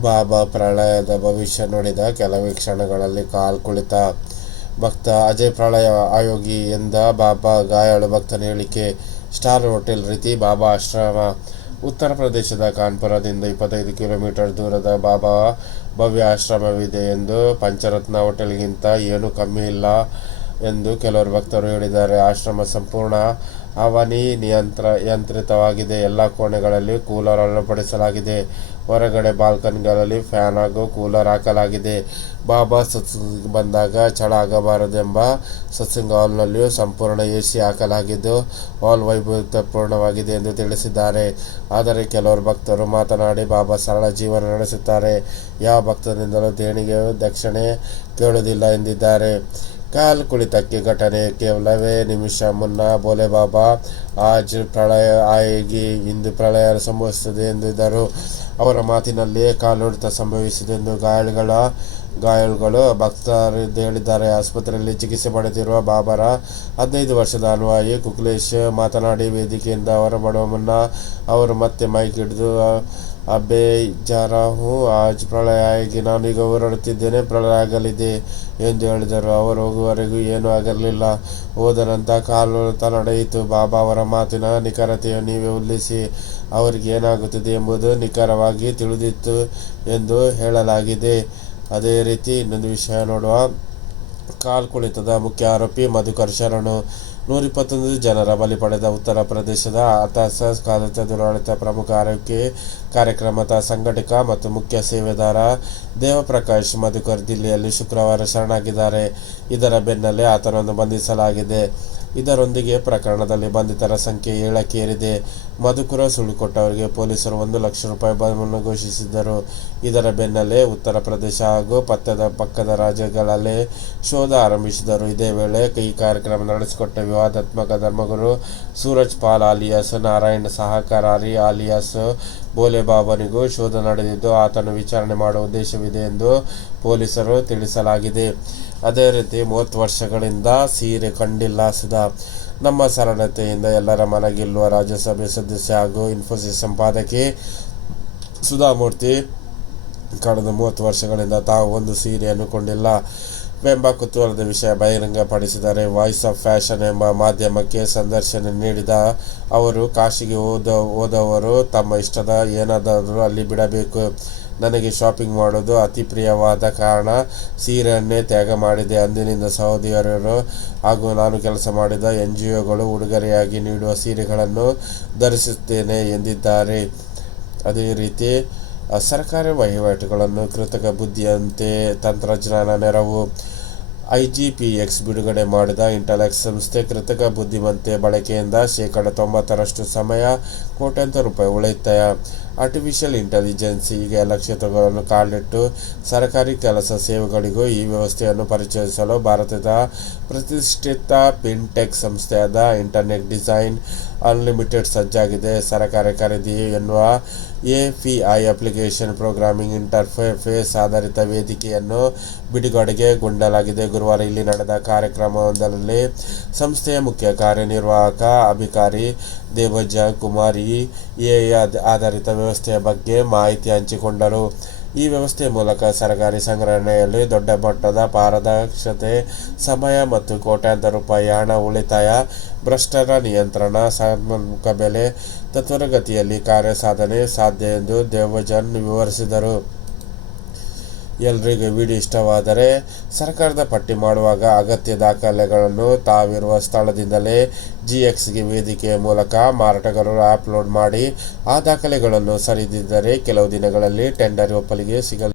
ಬಾಬಾ ಪ್ರಳಯದ ಭವಿಷ್ಯ ನುಡಿದ ಕೆಲವೇ ಕ್ಷಣಗಳಲ್ಲಿ ಕಾಲ್ ಕುಳಿತ ಭಕ್ತ ಅಜಯ್ ಪ್ರಳಯ ಆಯೋಗಿ ಎಂದ ಬಾಬಾ ಗಾಯಾಳು ಭಕ್ತನ ಹೇಳಿಕೆ. ಸ್ಟಾರ್ ಹೋಟೆಲ್ ರೀತಿ ಬಾಬಾ ಆಶ್ರಮ, ಉತ್ತರ ಪ್ರದೇಶದ ಕಾನ್ಪುರದಿಂದ ಇಪ್ಪತ್ತೈದು ಕಿಲೋಮೀಟರ್ ದೂರದ ಬಾಬಾ ಭವ್ಯ ಆಶ್ರಮವಿದೆ ಎಂದು ಪಂಚರತ್ನ ಹೋಟೆಲ್ಗಿಂತ ಏನೂ ಕಮ್ಮಿ ಇಲ್ಲ. ಎಂದು ಕೆಲವರು ಭಕ್ತರು ಹೇಳಿದ್ದಾರೆ. ಆಶ್ರಮ ಸಂಪೂರ್ಣ ಅವನಿ ನಿಯಂತ್ರ ಯಂತ್ರಿತವಾಗಿದೆ ಎಲ್ಲ ಕೋಣೆಗಳಲ್ಲಿ ಕೂಲರ್ ಅಳವಡಿಸಲಾಗಿದೆ. ಹೊರಗಡೆ ಬಾಲ್ಕನಿಗಳಲ್ಲಿ ಫ್ಯಾನ್ ಹಾಗೂ ಕೂಲರ್ ಹಾಕಲಾಗಿದೆ. ಬಾಬಾ ಸತ್ಸಂಗ ಬಂದಾಗ ಚಳ ಆಗಬಾರದೆಂಬ ಸತ್ಸಂಗ ಹಾಲ್ನಲ್ಲಿಯೂ ಸಂಪೂರ್ಣ ಎ ಸಿ ಹಾಕಲಾಗಿದ್ದು, ಹಾಲ್ ವೈಭವಪೂರ್ಣವಾಗಿದೆ ಎಂದು ತಿಳಿಸಿದ್ದಾರೆ. ಆದರೆ ಕೆಲವರು ಭಕ್ತರು ಮಾತನಾಡಿ, ಬಾಬಾ ಸರಳ ಜೀವನ ನಡೆಸುತ್ತಾರೆ. ಯಾವ ಭಕ್ತರಿಂದಲೂ ದೇಣಿಗೆ ದಕ್ಷಿಣೆ ಕೇಳುವುದಿಲ್ಲ ಎಂದಿದ್ದಾರೆ. ಕಾಲ್ ಕುಳಿತಕ್ಕೆ ಘಟನೆ ಕೇವಲವೇ ನಿಮಿಷ ಮುನ್ನ ಭೋಲೆಬಾಬಾ ಆಜ್ ಪ್ರಳಯ ಆಗಿ ಇಂದು ಪ್ರಳಯ ಸಂಭವಿಸುತ್ತದೆ ಎಂದಿದ್ದರು ಅವರ ಮಾತಿನಲ್ಲಿ ಕಾಲುಡಿತ ಸಂಭವಿಸಿದೆ ಎಂದು ಗಾಯಾಳುಗಳ ಗಾಯಾಳುಗಳು ಭಕ್ತರು ಹೇಳಿದ್ದಾರೆ. ಆಸ್ಪತ್ರೆಯಲ್ಲಿ ಚಿಕಿತ್ಸೆ ಪಡೆದಿರುವ ಬಾಬರ ಹದಿನೈದು ವರ್ಷದ ಅನುವಾಯಿ ಕುಕ್ಲೇಶ್ ಮಾತನಾಡಿ ವೇದಿಕೆಯಿಂದ ಹೊರಬಡುವ ಮುನ್ನ ಅವರು ಮತ್ತೆ ಮೈಕ್ ಹಿಡಿದು ಅಬ್ಬೆ, ಜಾರಾಹು, ಆಜ್ ಪ್ರಳಯ ಆಗಿ ನಾನೀಗ ಹೋರಾಡುತ್ತಿದ್ದೇನೆ ಪ್ರಳಯ ಆಗಲಿದೆ ಎಂದು ಹೇಳಿದರು. ಅವರು ಹೋಗುವವರೆಗೂ ಏನೂ ಆಗಿರಲಿಲ್ಲ ಹೋದ ನಂತರ ಕಾಲು ನಡೆಯಿತು ಬಾಬಾ, ಅವರ ಮಾತಿನ ನಿಖರತೆಯನ್ನು ನೀವೇ ಉಲ್ಲಿಸಿ ಅವರಿಗೆ ಏನಾಗುತ್ತದೆ ಎಂಬುದು ನಿಖರವಾಗಿ ತಿಳಿದಿತ್ತು ಎಂದು ಹೇಳಲಾಗಿದೆ. ಅದೇ ರೀತಿ ಇನ್ನೊಂದು ವಿಷಯ ನೋಡುವ. ಕಾಲ್ ಕುಳಿತದ ಮುಖ್ಯ ಆರೋಪಿ ಮಧುಕರ್ ಶರಣು. ನೂರಿಪ್ಪತ್ತೊಂದು ಜನರ ಬಲಿ ಪಡೆದ ಉತ್ತರ ಪ್ರದೇಶದ ಅತಾಸ ಕಾಲಿತ ದುರಾಡಳಿತ ಪ್ರಮುಖ ಆರೋಗ್ಯ ಕಾರ್ಯಕ್ರಮದ ಸಂಘಟಕ ಮತ್ತು ಮುಖ್ಯ ಸೇವೆದಾರ ದೇವಪ್ರಕಾಶ್ ಮಧುಕರ್ ದಿಲ್ಲಿಯಲ್ಲಿ ಶುಕ್ರವಾರ ಶರಣಾಗಿದ್ದಾರೆ. ಇದರ ಬೆನ್ನಲ್ಲೇ ಆತನನ್ನು ಬಂಧಿಸಲಾಗಿದೆ. ಇದರೊಂದಿಗೆ ಪ್ರಕರಣದಲ್ಲಿ ಬಂಧಿತರ ಸಂಖ್ಯೆ ಏಳಕ್ಕೇರಿದೆ. ಮಧುಕುರ ಸುಳ್ಳು ಕೊಟ್ಟವರಿಗೆ ಪೊಲೀಸರು ಒಂದು ಲಕ್ಷ ರೂಪಾಯಿ ಬಂಧನವನ್ನು ಘೋಷಿಸಿದ್ದರು. ಇದರ ಬೆನ್ನಲ್ಲೇ ಉತ್ತರ ಪ್ರದೇಶ ಹಾಗೂ ಪತ್ತದ ಪಕ್ಕದ ರಾಜ್ಯಗಳಲ್ಲಿ ಶೋಧ ಆರಂಭಿಸಿದರು ಇದೇ ವೇಳೆ ಈ ಕಾರ್ಯಕ್ರಮ ನಡೆಸಿಕೊಟ್ಟ ವಿವಾದಾತ್ಮಕ ಧರ್ಮಗುರು ಸೂರಜ್ ಪಾಲ್ ಆಲಿಯಾಸ್ ನಾರಾಯಣ ಸಹಕಾರಿ ಆಲಿಯಾಸ್ ಭೋಲೆಬಾಬನಿಗೂ ಶೋಧ ನಡೆದಿದ್ದು, ಆತನು ವಿಚಾರಣೆ ಮಾಡುವ ಉದ್ದೇಶವಿದೆ ಎಂದು ಪೊಲೀಸರು ತಿಳಿಸಲಾಗಿದೆ. ಅದೇ ರೀತಿ ಮೂವತ್ತು ವರ್ಷಗಳಿಂದ ಸೀರೆ ಕಂಡಿಲ್ಲಾಸಿದ ನಮ್ಮ ಸರಳತೆಯಿಂದ ಎಲ್ಲರ ಮನಗೆಲ್ಲುವ ರಾಜ್ಯಸಭೆ ಸದಸ್ಯ ಹಾಗೂ ಇನ್ಫೋಸಿಸ್ ಸಂಪಾದಕಿ ಸುಧಾಮೂರ್ತಿ. ಕಳೆದ ಮೂವತ್ತು ವರ್ಷಗಳಿಂದ ತಾವು ಒಂದು ಸೀರೆಯನ್ನು ಕೊಂಡಿಲ್ಲ ಎಂಬ ಕುತೂಹಲದ ವಿಷಯ ಬಹಿರಂಗಪಡಿಸಿದ್ದಾರೆ. ವಾಯ್ಸ್ ಆಫ್ ಫ್ಯಾಷನ್ ಎಂಬ ಮಾಧ್ಯಮಕ್ಕೆ ಸಂದರ್ಶನ ನೀಡಿದ ಅವರು, ಕಾಶಿಗೆ ಹೋದ ಹೋದವರು ತಮ್ಮ ಇಷ್ಟದ ಏನಾದರೂ ಅಲ್ಲಿ ಬಿಡಬೇಕು. ನನಗೆ ಶಾಪಿಂಗ್ ಮಾಡೋದು ಅತಿ ಪ್ರಿಯವಾದ ಕಾರಣ ಸೀರೆಯನ್ನೇ ತ್ಯಾಗ ಮಾಡಿದೆ. ಅಂದಿನಿಂದ ಸಹೋದರಿಯರು ಹಾಗೂ ನಾನು ಕೆಲಸ ಮಾಡಿದ ಎನ್ ಜಿ ಒಗಳು ಉಡುಗೊರೆಯಾಗಿ ನೀಡುವ ಸೀರೆಗಳನ್ನು ಧರಿಸುತ್ತೇನೆ ಎಂದಿದ್ದಾರೆ. ಅದೇ ರೀತಿ ಸರ್ಕಾರಿ ವಹಿವಾಟುಗಳನ್ನು ಕೃತಕ ಬುದ್ಧಿಯಂತೆ ತಂತ್ರಜ್ಞಾನ ನೆರವು ಐ ಜಿ ಪಿ ಎಕ್ಸ್ ಬಿಡುಗಡೆ ಮಾಡಿದ ಇಂಟಲೆಕ್ಸ್ ಸಂಸ್ಥೆ ಕೃತಕ ಬುದ್ಧಿಮತ್ತೆ ಬಳಕೆಯಿಂದ ಶೇಕಡ ತೊಂಬತ್ತರಷ್ಟು ಸಮಯ ಕೋಟ್ಯಂತರ ರೂಪಾಯಿ ಉಳಿತಾಯ ಆರ್ಟಿಫಿಷಿಯಲ್ ಇಂಟೆಲಿಜೆನ್ಸ್ ಈಗ ಎಲ್ಲ ಕ್ಷೇತ್ರಗಳನ್ನು ಕಾಲಿಟ್ಟು ಸರ್ಕಾರಿ ಕೆಲಸ ಸೇವೆಗಳಿಗೂ ಈ ವ್ಯವಸ್ಥೆಯನ್ನು ಪರಿಚಯಿಸಲು ಭಾರತದ ಪ್ರತಿಷ್ಠಿತ ಫಿನ್ಟೆಕ್ ಸಂಸ್ಥೆಯಾದ ಇಂಟರ್ನೆಟ್ ಡಿಸೈನ್ ಅನ್ಲಿಮಿಟೆಡ್ ಸಜ್ಜಾಗಿದೆ. ಸರ್ಕಾರಿ ಖರೀದಿ ಎನ್ನುವ ಎ ಅಪ್ಲಿಕೇಶನ್ ಪ್ರೋಗ್ರಾಮಿಂಗ್ ಇಂಟರ್ಫೇಸ್ ಆಧಾರಿತ ವೇದಿಕೆಯನ್ನು ಬಿಡುಗಡೆಗೊಂಡಲಾಗಿದೆ ಗುರುವಾರ ಇಲ್ಲಿ ನಡೆದ ಕಾರ್ಯಕ್ರಮವೊಂದರಲ್ಲಿ ಸಂಸ್ಥೆಯ ಮುಖ್ಯ ಕಾರ್ಯನಿರ್ವಾಹಕ ಅಧಿಕಾರಿ ದೇವಜ ಕುಮಾರಿ ಎ ಆಧಾರಿತ ವ್ಯವಸ್ಥೆಯ ಬಗ್ಗೆ ಮಾಹಿತಿ ಹಂಚಿಕೊಂಡರು. ಈ ವ್ಯವಸ್ಥೆಯ ಮೂಲಕ ಸರ್ಕಾರಿ ಸಂಗ್ರಹಣೆಯಲ್ಲಿ ದೊಡ್ಡ ಮಟ್ಟದ ಪಾರದರ್ಶಕತೆ ಸಮಯ ಮತ್ತು ಕೋಟ್ಯಾಂತರ ರೂಪಾಯಿ ಹಣ, ಉಳಿತಾಯ, ಭ್ರಷ್ಟರ ನಿಯಂತ್ರಣ ಸಾಮೂಹಿಕ ಬೆಲೆ, ತತ್ವರಗತಿಯಲ್ಲಿ ಕಾರ್ಯ ಸಾಧನೆ ಸಾಧ್ಯ ಎಂದು ದೇವಜನ್ ವಿವರಿಸಿದರು. ಎಲ್ರಿಗೂ ವಿಡಿಯೋ ಇಷ್ಟವಾದರೆ ಸರ್ಕಾರದ ಪಟ್ಟಿ ಮಾಡುವಾಗ ಅಗತ್ಯ ದಾಖಲೆಗಳನ್ನು ತಾವಿರುವ ಸ್ಥಳದಿಂದಲೇ ಜಿ ಎಕ್ಸ್ಗೆ ವೇದಿಕೆಯ ಮೂಲಕ ಮಾರಾಟಗಾರರು ಅಪ್ಲೋಡ್ ಮಾಡಿ ಆ ದಾಖಲೆಗಳನ್ನು ಸರಿದಿದ್ದರೆ ಕೆಲವು ದಿನಗಳಲ್ಲಿ ಟೆಂಡರ್ ಒಪ್ಪಲಿಗೆ ಸಿಗಲಿದೆ